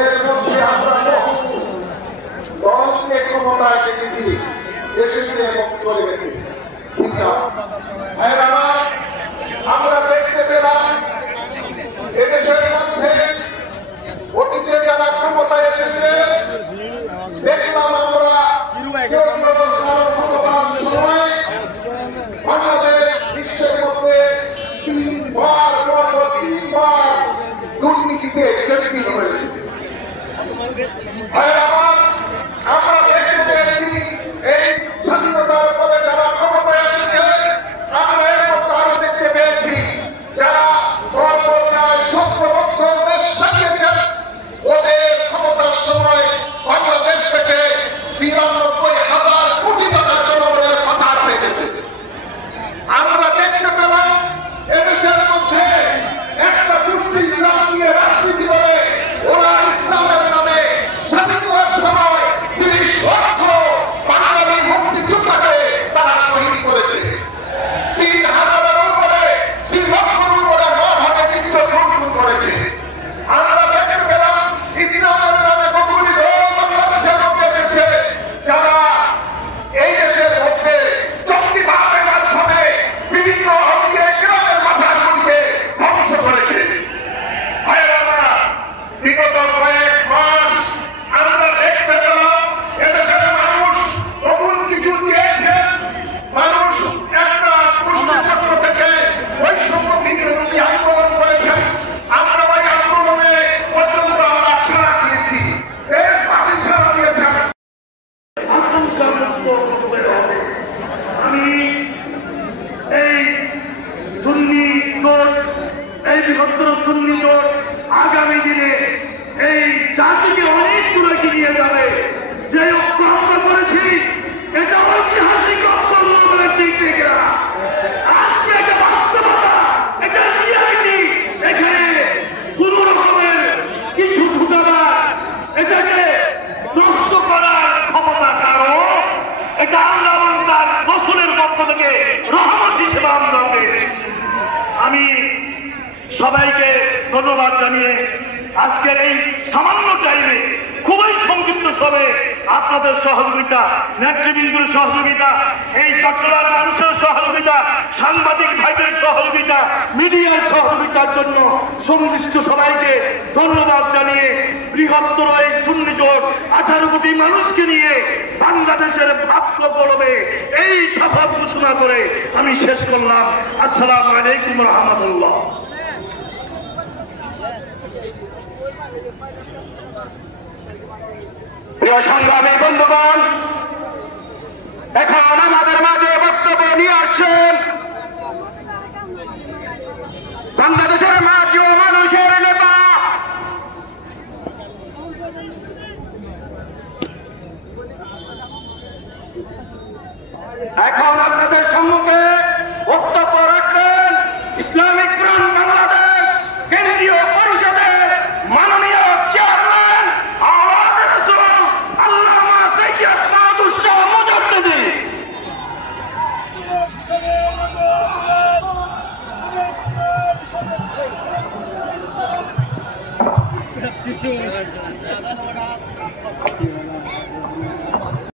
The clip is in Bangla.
এর মধ্যে আমরা দলকে ক্ষমতায় দেখেছি, এসেছে এবং চলে গেছে। আমরা দেখতে পেলাম এদেশের মধ্যে অতীতে যারা ক্ষমতায় এসেছে, দেখলাম আমরা বাংলাদেশ বিশ্বের মধ্যে তিনবার দুর্নীতিতে জড়িত হয়েছে। আমরা দেখতে পেয়েছি এই স্বাধীনতার পরে যারা ক্ষমতায় এসেছে, আমরা এরকম আরো দেখতে পেয়েছি যারা 17 বছর দেশ চালিয়েছেন, ওদের ক্ষমতার সময় বাংলাদেশ থেকে 92,000 কোটি টাকা জনগণের পাচার হয়ে গেছে। আমরা দেখতে পেলাম এদেশের মধ্যে একটা গোষ্ঠী ইসলাম নিয়ে রাজনীতি করে, ওরা ইসলামের নামে স্বাধীনতার সময় 30 লক্ষ বাঙালি মুক্তিযোদ্ধাকে তারা শহীদ করেছে। 3,000-এর উপরে 3 লক্ষের উপরে মহাভাবে চিত্ত সংগ্রহ করেছে। আমরা দেখতে পেলাম ইসলামের নামে কতগুলি দল বাংলাদেশের মধ্যে এসেছে, যারা এই দেশের মধ্যে চুক্তিবাদের মাধ্যমে বিভিন্ন অঞ্চলে গ্রামের মাথাগুলিকে ধ্বংস করেছে। বিগত কয়েক মাস আমরা দেখতে পেলাম এদেশের মানুষ নতুন কিছু চেয়েছেন। মানুষ একটা পুষ্টিপত্র থেকে বৈষম্য বিরোধী আন্দোলন করেছেন। আমরা ওই আন্দোলনে পর্যন্ত আমরা সাড়া দিয়েছি, এর পাশে সাড়া দিয়েছেন। আমি এই সুন্নি জোট, এই বৃহত্তর সুন্নি জোট আগামী দিনে এই জাতিকে অনেক দূরে এগিয়ে যাবে। যে ঐক্য আমরা করেছি, এটা ঐতিহাসিক ঐক্য বলে ঠিক থেকে আজকে এটা বাস্তবতা, এটা রিয়ালিটি। এখানে কোন রকমের কিছু ঢুকাবার, এটাকে নষ্ট করার ক্ষমতা কারো, এটা আল্লাহ এবং তার রাসূলের পক্ষ থেকে রহমত হিসেবে আমরা পেয়েছি। আমি সবাইকে ধন্যবাদ জানিয়ে আজকের এই সামান্য টাইমে খুবই সংক্ষিপ্ত সময়ে আপনাদের সহযোগিতা, নেতৃবৃন্দের সহযোগিতা, এই চট্টগ্রাম মানুষের সহযোগিতা, সাংবাদিক ভাইদের সহযোগিতা, মিডিয়ার সহযোগিতার জন্য সংশ্লিষ্ট সবাইকে ধন্যবাদ জানিয়ে বৃহত্তর এই সুন্নি জোট 18 কোটি মানুষকে নিয়ে বাংলাদেশের ভাগ্য গড়বে, এই শপথ ঘোষণা করে আমি শেষ করলাম। আসসালামু আলাইকুম ওয়া রাহমাতুল্লাহ। প্রিয় সংগ্রামী বন্ধুগণ, এখন আমাদের মাঝে বক্তব্য নিয়ে আসছেন বাংলাদেশের মাটি ও মানুষের নেতা এখন আপনাদের সম্মুখে বক্তব্য রাখবেন ইসলাম